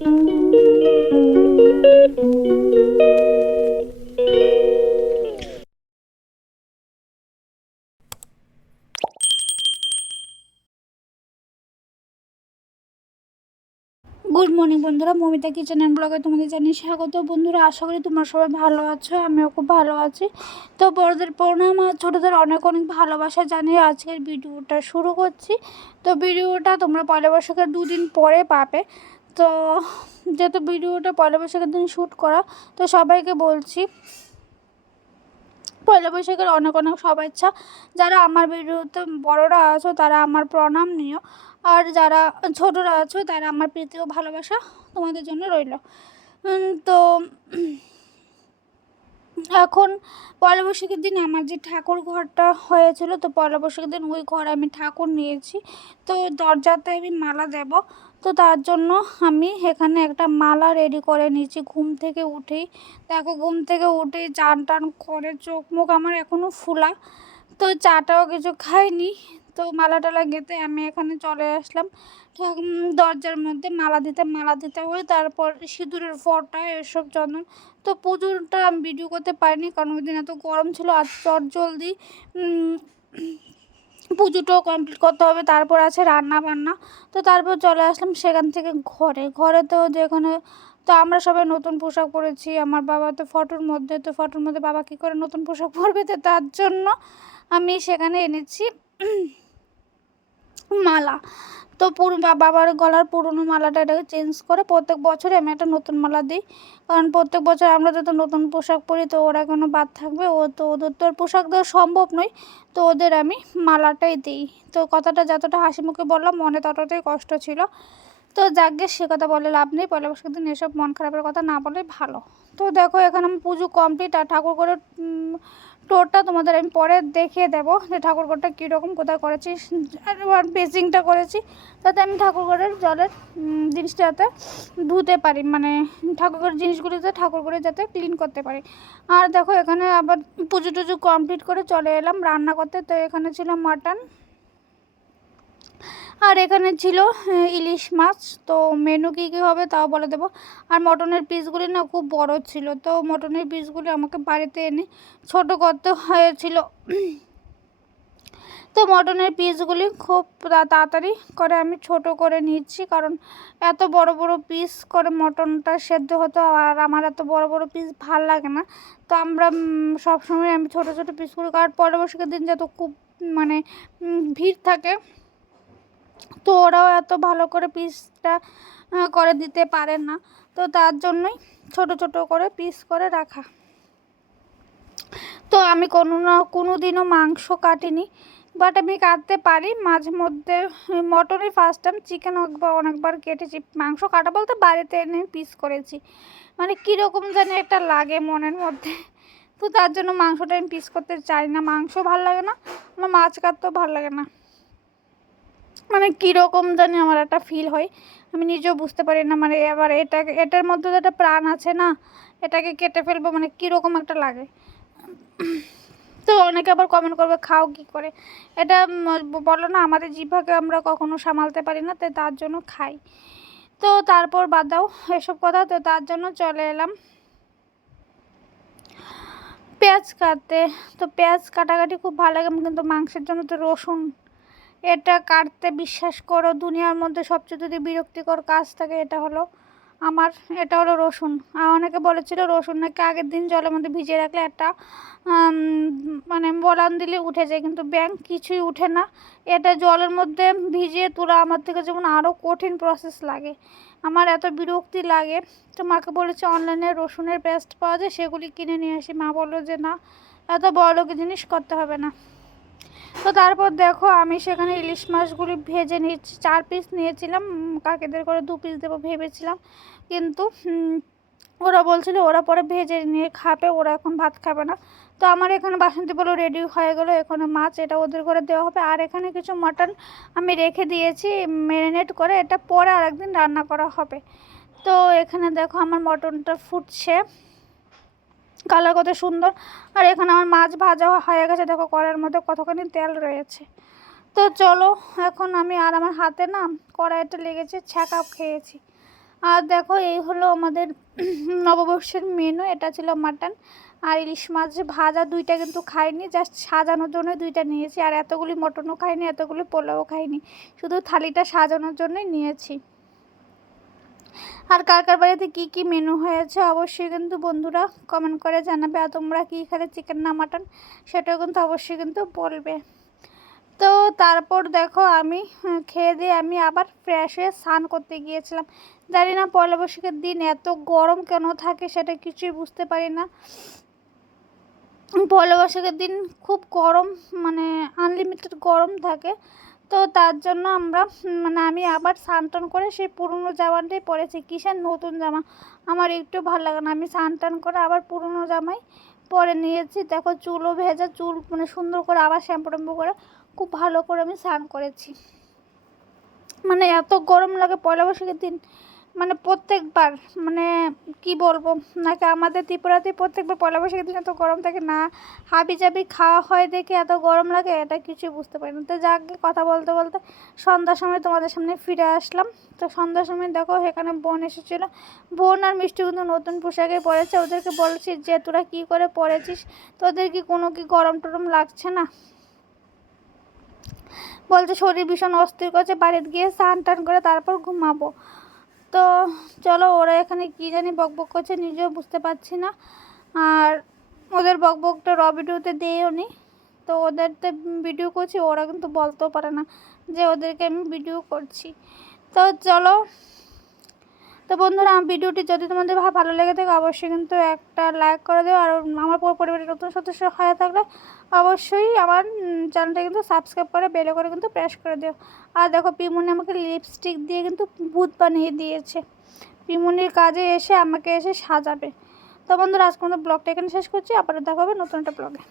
Good morning বন্ধুরা। Momita kitchen and ব্লগে তোমাদের জানিয়ে স্বাগত। বন্ধুরা, আশা করি তোমরা সবাই ভালো আছো, আমিও খুব ভালো আছি। তো বড়দের প্রণাম আর ছোটোদের অনেক অনেক ভালোবাসা জানিয়ে আজকের ভিডিওটা শুরু করছি। তো ভিডিওটা তোমরা পয়লা বৈশাখের দুদিন পরে পাবে। তো যেহেতু ভিডিওটা পয়লা বৈশাখের দিন শ্যুট করা, তো সবাইকে বলছি, পয়লা বৈশাখের অনেক অনেক শুভেচ্ছা। যারা আমার ভিডিওতে বড়রা আছো, তারা আমার প্রণাম নিও। আর যারা ছোটরা আছো, তারা আমার প্রীতি ও ভালোবাসা তোমাদের জন্য রইল। তো এখন পয়লা বৈশাখের দিন আমার যে ঠাকুর ঘরটা হয়েছিল, তো পয়লা বৈশাখের দিন ওই ঘরে আমি ঠাকুর নিয়েছি। তো দরজাতে আমি মালা দেব। তো তার জন্য আমি এখানে একটা মালা রেডি করে নিয়েছি। ঘুম থেকে উঠেই। দেখো, ঘুম থেকে উঠেই চান টান করে চোখ মুখ আমার এখনও ফুলা। তো চাটাও কিছু খাইনি। তো মালা টালা গেঁথে আমি এখানে চলে আসলাম। দরজার মধ্যে মালা দিতে মালা দিতে হয়। তারপর সিঁদুরের ফটা, এসব চন্দন তো পুজোটা আমি ভিডিও করতে পারিনি, কারণ ওই দিন এত গরম ছিল, আর চট জলদি পুজোটাও কমপ্লিট করতে হবে, তারপর আছে রান্না বান্না তো তারপর চলে আসলাম সেখান থেকে ঘরে। ঘরে তো যেখানে, তো আমরা সবাই নতুন পোশাক পরেছি, আমার বাবা তো ফটোর মধ্যে, তো ফটোর মধ্যে বাবা কী করে নতুন পোশাক পরবে? তো তার জন্য আমি সেখানে এনেছি। মালা। তো পুরো বাবার গলার পুরনো মালাটা এটাকে চেঞ্জ করে প্রত্যেক বছরে আমি একটা নতুন মালা দিই। কারণ প্রত্যেক বছর আমরা যত নতুন পোশাক পরি তো ওরা কোনো বাদ থাকবে। ও তো ওদের তো আর পোশাক দেওয়া সম্ভব নয়। তো ওদের আমি মালাটাই দিই। তো কথাটা যতটা হাসি মুখে বললাম মনে ততটাই কষ্ট ছিল। তো যাকে সে কথা বলে লাভ নেই, পয়লা বৈশাখের দিন এসব মন খারাপের কথা না বলে ভালো। তো দেখো, এখানে আমি পুজো কমপ্লিট আর ঠাকুর করে টোরটা তোমাদের আমি পরে দেখিয়ে দেবো যে ঠাকুরঘরটা কীরকম, কোথায় করেছি, আর বেসিংটা করেছি, তাতে আমি ঠাকুরঘরের জলের জিনিসটা যাতে ধুতে পারি মানে ঠাকুরঘরের জিনিসগুলিতে ঠাকুরঘরে যাতে ক্লিন করতে পারি। আর দেখো, এখানে আবার পুজো টুজো কমপ্লিট করে চলে এলাম রান্না করতে, তো এখানে ছিল মাটন আর এখানে ছিল ইলিশ মাছ, তো মেনু কী কী হবে তাও বলে দেবো। আর মটনের পিসগুলি না খুব বড় ছিল, তো মটনের পিসগুলি আমাকে বাড়িতে এনে ছোট করতে হয়েছিল। তো মটনের পিসগুলি খুব তাড়াতাড়ি করে আমি ছোট করে নিচ্ছি কারণ এত বড় বড় পিস করে মটনটা সেদ্ধ হতো আর আমার এত বড় বড় পিস ভালো লাগে না। তো আমরা সবসময় আমি ছোট ছোট পিস করি কারণ পরবর্তী দিন যত খুব মানে ভিড় থাকে তো ওরাও এত ভালো করে পিসটা করে দিতে পারে না। তো তার জন্যই ছোট ছোট করে পিস করে রাখা। তো আমি কোনো না, কোনো দিনও মাংস কাটিনি বাট আমি কাটতে পারি। মাঝে মধ্যে মটনই ফার্স্ট টাইম চিকেন একবার অনেকবার কেটেছি। মাংস কাটা বলতে বাড়িতে এনে পিস করেছি। মানে কীরকম জানি একটা লাগে মনের মধ্যে। তো তার জন্য মাংসটা আমি পিস করতে চাই না। মাংস ভালো লাগে না আমার মাছ কাটতেও ভালো লাগে না। মানে কীরকম জানি আমার একটা ফিল হয়। আমি নিজেও বুঝতে পারি না মানে এবার এটা, এটার মধ্যে তো একটা প্রাণ আছে না, এটাকে কেটে ফেলব মানে কীরকম একটা লাগে। তো অনেকে আবার কমেন্ট করবে, খাও কি করে? এটা বলো না, আমাদের জিভাকে আমরা কখনো সামালতে পারি না তাই তার জন্য খাই। তো তারপর বাদ দাও এসব কথা, তো তার জন্য চলে এলাম। পেঁয়াজ কাটতে, তো পেঁয়াজ কাটাকাটি খুব ভালো লাগে, কিন্তু মাংসের জন্য তো রসুন এটা কাটতে বিশ্বাস করো, দুনিয়ার মধ্যে সবচেয়ে যদি বিরক্তিকর কাজ থাকে এটা হলো আমার, এটা হলো রসুন। অনেকে বলেছিল রসুন নাকি আগের দিন জলের মধ্যে ভিজিয়ে রাখলে একটা মানে বলান দিলে উঠে যায়, কিন্তু ব্যাংক কিছুই উঠে না। এটা জলের মধ্যে ভিজিয়ে তোলা আমার থেকে যেমন আরও কঠিন প্রসেস লাগে। আমার এত বিরক্তি লাগে। তো মাকে বলেছে অনলাইনে রসুনের পেস্ট পাওয়া যায়, সেগুলি কিনে নিয়ে আসি। মা বলল যে না, এত বড় জিনিস করতে হবে না। তো তারপর দেখো আমি সেখানে ইলিশ মাছগুলি ভেজে নিয়েছি চার পিস নিয়েছিলাম। কাকেদের করে দু পিস দেবো ভেবেছিলাম। কিন্তু ওরা বলছিল ওরা পরে ভেজে নিয়ে খাবে, ওরা এখন ভাত খাবে না। তো আমার এখানে বাসন্তী পোলো রেডি হয়ে গেলো। এখানে মাছ এটা ওদের করে দেওয়া হবে। আর এখানে কিছু মাটন আমি রেখে দিয়েছি ম্যারিনেট করে। এটা পরে আরেকদিন রান্না করা হবে। তো এখানে দেখো আমার মটনটা ফুটছে। কালার কত সুন্দর। আর এখানে আমার মাছ ভাজা হয়ে গেছে। দেখো কড়াইয়ের মধ্যে কতখানি তেল রয়েছে। তো চলো, এখন আমি আর আমার হাতে না কড়াইটা লেগেছে ছ্যাঁকা খেয়েছি। আর দেখো, এই হলো আমাদের নববর্ষের মেনু এটা ছিল মাটন আর ইলিশ মাছ ভাজা। দুইটা কিন্তু খাইনি জাস্ট সাজানোর জন্য দুইটা নিয়েছি। আর এতগুলি মটনও খাইনি, এতগুলি পোলাও খাইনি। শুধু থালিটা সাজানোর জন্যই নিয়েছি। আর কার কার বাড়িতে কী কী মেনু হয়েছে অবশ্যই কিন্তু বন্ধুরা কমেন্ট করে জানাবে। আর তোমরা কী খেলে চিকেন না মাটন সেটাও কিন্তু অবশ্যই কিন্তু বলবে। তো তারপর দেখো আমি খেয়ে দিয়ে আমি আবার ফ্রেশ হয়ে স্নান করতে গিয়েছিলাম। জানি না পয়লা বৈশাখের দিন এত গরম কেন থাকে সেটা কিছুই বুঝতে পারি না। পয়লা বৈশাখের দিন খুব গরম মানে আনলিমিটেড গরম থাকে। তো তার জন্য আমরা মানে আমি আবার স্নান করে সেই পুরনো জামাটাই পরেছি। কিসের নতুন জামা? আমার একটু ভালো লাগে না। আমি স্নান করে আবার পুরনো জামাই পরে নিয়েছি। দেখো চুলও ভেজা, চুল মানে সুন্দর করে আবার শ্যাম্পু ট্যাম্পু করে খুব ভালো করে আমি স্নান করেছি। মানে এত গরম লাগে পয়লা বৈশাখের দিন। মানে প্রত্যেকবার মানে কি বলব, নাকি আমাদের ত্রিপুরাতে প্রত্যেকবার পয়লা বৈশাখের দিন এত গরম থাকে না হাবি জাবি খাওয়া হয় দেখে এত গরম লাগে, এটা কিছুই বুঝতে পারি না। তো যাক, কথা বলতে বলতে সন্ধ্যার সময় তোমাদের সামনে ফিরে আসলাম। তো সন্ধ্যার সময় দেখো এখানে বোন এসেছিল। বোন আর মিষ্টি কিন্তু নতুন পোশাকে পরেছে, ওদেরকে বলেছি যে তোরা কী করে পরেছিস, তোদের কি কোনো কি গরম টরম লাগছে না? বলছে শরীর ভীষণ অস্থির করছে, বাড়িতে গিয়ে স্নান টান করে তারপর ঘুমাবো। তো চলো ওরা এখানে কি জানি বক বক করছে নিজেও বুঝতে পারছি না। আর ওদের বক বকটা র ভিডিওতে দিয়েও নি। তো ওদেরতে ভিডিও করছি, ওরা কিন্তু বলতেও পারে না যে ওদেরকে আমি ভিডিও করছি। তো চলো তো বন্ধুরা, আমার ভিডিওটি যদি তোমাদের ভালো লেগে থাকে, অবশ্যই কিন্তু একটা লাইক করে দিও। আর আমার পরিবারের নতুন সদস্য হয়ে থাকলে অবশ্যই আমার চ্যানেলটা কিন্তু সাবস্ক্রাইব করে বেলে করে কিন্তু প্রেস করে দিও। আর দেখো, পিমুনি আমাকে লিপস্টিক দিয়ে কিন্তু ভূত বানিয়ে দিয়েছে। পিমুনির কাজে এসে আমাকে এসে সাজাবে। তো বন্ধুরা আজকে আমাদের ব্লগটা এখানে শেষ করছি। আবার দেখা হবে নতুন একটা ব্লগে